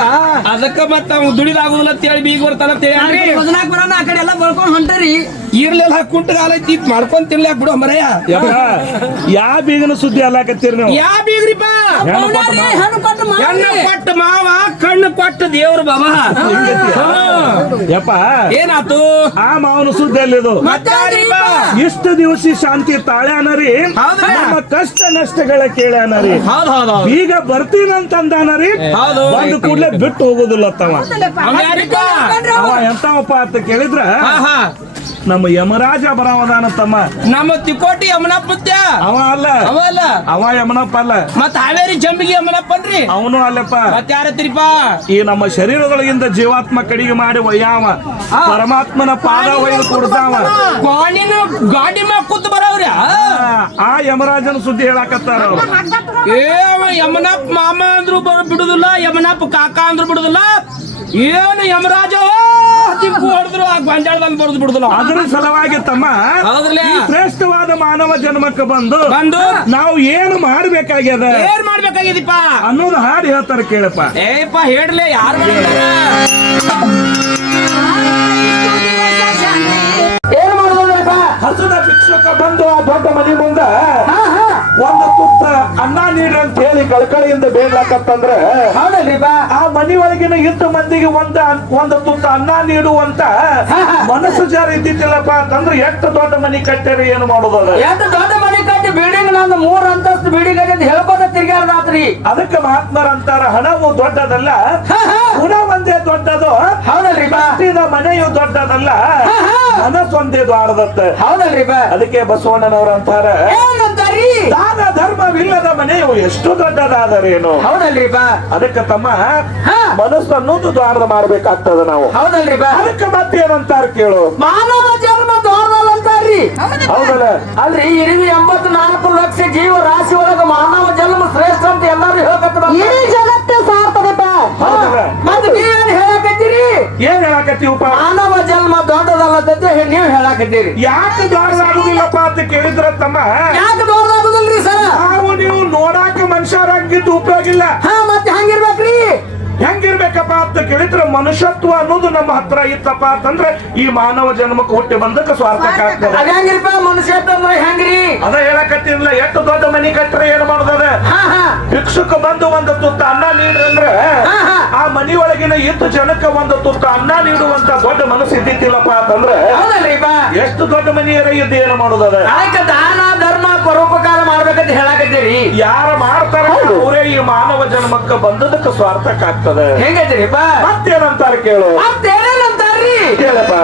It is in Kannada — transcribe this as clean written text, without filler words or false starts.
ನಮಗ ಅದಕ್ಕ ಮತ್ತ ಅವ್ ದುಡಿದಾಗುದಿಲ್ಲ ಅಂತೇಳಿ ಬೀಗ ಬರ್ತಾನ ಬದಲಾಕ್ ಬರೋಣ ಆ ಕಡೆ ಎಲ್ಲ ಬಳ್ಕೊಂಡ್ ಹೊಂಟರಿ ಇರ್ಲಿಲ್ಲ ಕುಂಟಗಾಲೈತಿ ಮಾಡ್ಕೊಂಡ್ ತಿನ್ಲಾಕ್ ಬಿಡು ಮರಯ್ಯ. ಯಾ ಬೀಗನ ಸುದ್ದಿ ಅಲ್ಲಾಕತ್ತೀರಿ ನೀವು? ಯಾ ಬೀಗ್ರಿಪ್ಪ? ಹೆಣ್ಣು ಕೊಟ್ಟು ಹೆಣ್ಣು ಕೊಟ್ಟ ಮಾವ ಕಣ್ಣು ಕೊಟ್ಟ ದೇವ್ರ ಬಾಬಾ. ಯಪ್ಪ ಏನಾತು? ಆ ಮಾವನ ಸುದ್ದಿ ಅಲ್ಲಿದು. ಇಷ್ಟು ದಿವಸ ಶಾಂತಿ ತಾಳ್ಯಾನರಿ, ನಮ್ಮ ಕಷ್ಟ ನಷ್ಟಗಳ ಕೇಳ್ಯಾನರಿ. ಈಗ ಬರ್ತೀನಂತಂದಾನರಿ, ಬಂದು ಕೂಡ್ಲೆ ಬಿಟ್ಟು ಹೋಗುದಿಲ್ಲ ತವ. ಅವ ಎಂತವಪ್ಪ ಅಂತ ಕೇಳಿದ್ರ ನಮ್ಮ ಯಮರಾಜ ಬರವದಾನ ತಮ್ಮ. ನಮ್ಮ ತಿಕೋಟಿ ಯಮನಪ್ಪತ್ಯ ಅವ ಅಲ್ಲ, ಅವ ಯಮನಪ್ಪ ಅಲ್ಲ. ಮತ್ತ ಹಾವೇರಿ ಜಂಬಿಗೆ ಯಮನಪ್ಪನ್ರಿ ಅವನು ಅಲ್ಲಪ್ಪ. ಮತ್ತ ಯಾರತ್ರಿಪ್ಪ? ಈ ನಮ್ಮ ಶರೀರದೊಳಗಿಂದ ಜೀವಾತ್ಮ ಕಡಿಗೆ ಮಾಡಿ ಒಯ್ಯಾವ, ಪರಮಾತ್ಮನ ಪಾದ ಒಯ್ದು ಕೊಡ್ತಾವ. ಗಾಡಿ ಮ್ಯಾಗ ಕೂತ್ ಬರವ್ರ ಆ ಯಮರಾಜನ ಸುದ್ದಿ ಹೇಳಾಕತ್ತಾರ ಅವ್ರು. ಯಮನಪ್ಪ ಮಾಮ ಅಂದ್ರು ಬಿಡುದಿಲ್ಲ, ಯಮನಪ್ಪ ಕಾಕ ಅಂದ್ರು ಬಿಡುದಿಲ್ಲ. ಏನು ಯಮರಾಜ ಹೊಡೆದ್ರು ಆ ಗೊಂಜಾಳದಲ್ಲಿ ಬರೋದು ಬಿಡುದಿಲ್ಲ. ಅದ್ರ ಸಲುವಾಗಿ ತಮ್ಮ ಈ ಶ್ರೇಷ್ಠವಾದ ಮಾನವ ಜನ್ಮಕ್ಕೆ ಬಂದು ನಾವು ಏನು ಮಾಡ್ಬೇಕಾಗ್ಯದ, ಏನ್ ಮಾಡ್ಬೇಕಾಗ್ಯದಿಪ್ಪ ಅನ್ನೋದು ಹಾಡು ಹೇಳ್ತಾರ ಕೇಳಪ್ಪ. ಏಪ್ಪ ಹೇಳ್ಲೆ, ಯಾರು ಏನ್ ಮಾಡೋದಪ್ಪ? ಹಸುದ ಭಿಕ್ಷುಕ ಬಂದು ಆ ದೊಡ್ಡ ಮನೆ ಮುಂದ ಒಂದು ತುತ್ತ ಅನ್ನ ನೀಡ್ರಿ ಅಂತ ಹೇಳಿ ಕಳಕಳಿಯಿಂದ ಬೇಡ್ಲಾಕತ್ತಂದ್ರೆ ಆ ಮನಿ ಒಳಗಿನ ಇದ್ದ ಮಂದಿಗೆ ಒಂದು ತುತ್ತ ಅನ್ನ ನೀಡುವಂತ ಮನಸ್ಸು ಜಾರಿ ಇದ್ದಿದ್ದಿಲ್ಲಪ್ಪ ಅಂತಂದ್ರೆ ಎಷ್ಟು ದೊಡ್ಡ ಮನಿ ಕಟ್ಟರಿ ಏನು ಮಾಡೋದಲ್ಲ. ಎಷ್ಟು ದೊಡ್ಡ ಮನಿ ಕಟ್ಟಿ ಬಿಲ್ಡಿಂಗ್ ನಂದು 3 ಅಂತಸ್ತು ಬಿಲ್ಡಿಂಗ್ ಅಂತ ಹೇಳ್ಬೋದ ತಿರ್ಗಾಡ್ದಾತ್ರಿ. ಅದಕ್ಕೆ ಮಹಾತ್ಮರ ಅಂತಾರ, ಹಣವು ದೊಡ್ಡದಲ್ಲ, ಗುಣ ಒಂದೇ ದೊಡ್ಡದು. ಹೌದಲ್ರಿ ಮನೆಯು ದೊಡ್ಡದಲ್ಲ, ಮನಸ್ಸೊಂದೇ ದ್ವಾರದತ್ತ. ಹೌದಲ್ರಿ ಅದಕ್ಕೆ ಬಸವಣ್ಣನವ್ರ ಅಂತಾರ, ದಾನ ಧರ್ಮವಿಲ್ಲದ ಮನೆಯು ಎಷ್ಟು ದೊಡ್ಡದಾದರೇನು. ಹೌದಲ್ರಿ ಅದಕ್ಕೆ ತಮ್ಮ ಮನಸ್ಸು ಅನ್ನೋದು ದ್ವಾರದ ಮಾಡ್ಬೇಕಾಗ್ತದ ನಾವು. ಹೌದಲ್ರಿ ಅದಕ್ಕೆ ಮತ್ತೇನಂತಾರ ಕೇಳು, ಮಾನವ ಜನ್ಮ ದ್ವಾರದಲ್ಲ ಅಂತಾರ್ರಿ. ಹೌದಲ್ಲ? ಅಲ್ರಿ 84 ಲಕ್ಷ ಜೀವ ರಾಶಿ ಒಳಗ ಮಾನವ ಜನ್ಮ ಶ್ರೇಷ್ಠ ಅಂತ ಎಲ್ಲಾರು ಹೇಳ್ಕತ್ತ ಇಡೀ ಜಗತ್ತೇ ಸಾರ್ತದಪ್ಪ. ಮತ್ತೆ ನೀವೇನ್ ಹೇಳಕತ್ತೀರಿ? ಏನ್ ಹೇಳಕತ್ತೀವಪ್ಪ? ಮಾನವ ಜನ್ಮ ದೊಡ್ಡದಲ್ಲದಂತೆ ನೀವ್ ಹೇಳಕತ್ತೀರಿ. ಯಾಕೆ ದ್ವಾರದಾಗುದಿಲ್ಲಪ್ಪ ಅಂತ ಕೇಳಿದ್ರ ತಮ್ಮ, ಯಾಕೆ ದೊಡ್ಡದಾಗುದಿಲ್ರಿ ಸರ್? ನಾವು ನೀವು ನೋಡಾಕ ಮನುಷ್ಯರಾಗಿದ್ದು ಉಪಯೋಗ ಇಲ್ಲ. ಮತ್ತೆ ಹಂಗಿರ್ಬೇಕ್ರಿ. ಹೆಂಗಿರ್ಬೇಕಪ್ಪ ಅಂತ ಕೇಳಿದ್ರ ಮನುಷ್ಯತ್ವ ಅನ್ನೋದು ನಮ್ಮ ಹತ್ರ ಇತ್ತಪ್ಪ ಅಂತಂದ್ರೆ ಈ ಮಾನವ ಜನ್ಮಕ್ಕೆ ಹುಟ್ಟಿ ಬಂದಕ್ಕೆ ಸ್ವಾರ್ಥಕ್ಕೆ ಆಗ್ತದೆ. ಹೆಂಗಿರ್ಪ ಮನುಷ್ಯತ್ವ ಹೆಂಗ್ರಿ? ಅದ ಹೇಳಕತ್ತಿಲ್ಲ. ಎಷ್ಟು ದೊಡ್ಡ ಮನಿ ಕಟ್ಟರೆ ಏನು ಮಾಡೋದದ? ಭಿಕ್ಷುಕ ಬಂದು ಒಂದು ತುತ್ತ ಅನ್ನ ನೀಡ್ರಂದ್ರೆ ಆ ಮನಿ ಒಳಗಿನ ಇತ್ತು ಜನಕ್ಕೆ ಒಂದು ತುತ್ತ ಅನ್ನ ನೀಡುವಂತ ದೊಡ್ಡ ಮನಸ್ಸು ಇದ್ದಿತ್ತಿಲ್ಲಪ್ಪ ಅಂತಂದ್ರೆ ಎಷ್ಟು ದೊಡ್ಡ ಮನಿಯರ ಇದ್ದು ಏನು ಮಾಡೋದದ? ದಾನ ಧರ್ಮ ಪರೋಪಕಾರ ಮಾಡ್ಬೇಕಂತ ಹೇಳಕತ್ತೀರಿ. ಯಾರು ಮಾಡ್ತಾರ ಅವರೇ ಈ ಮಾನವ ಜನ್ಮಕ್ಕೆ ಬಂದದಕ್ಕೆ ಸ್ವಾರ್ಥಕ್ಕೆ ಆಗ್ತದೆ. ಹೆಂಗೈತ್ರಿಪ್ಪ? ಮತ್ತೇನಂತಾರ ಕೇಳು. ಮತ್ತೇನೇನಂತಾರ್ರಿ? ಕೇಳಪ್ಪ.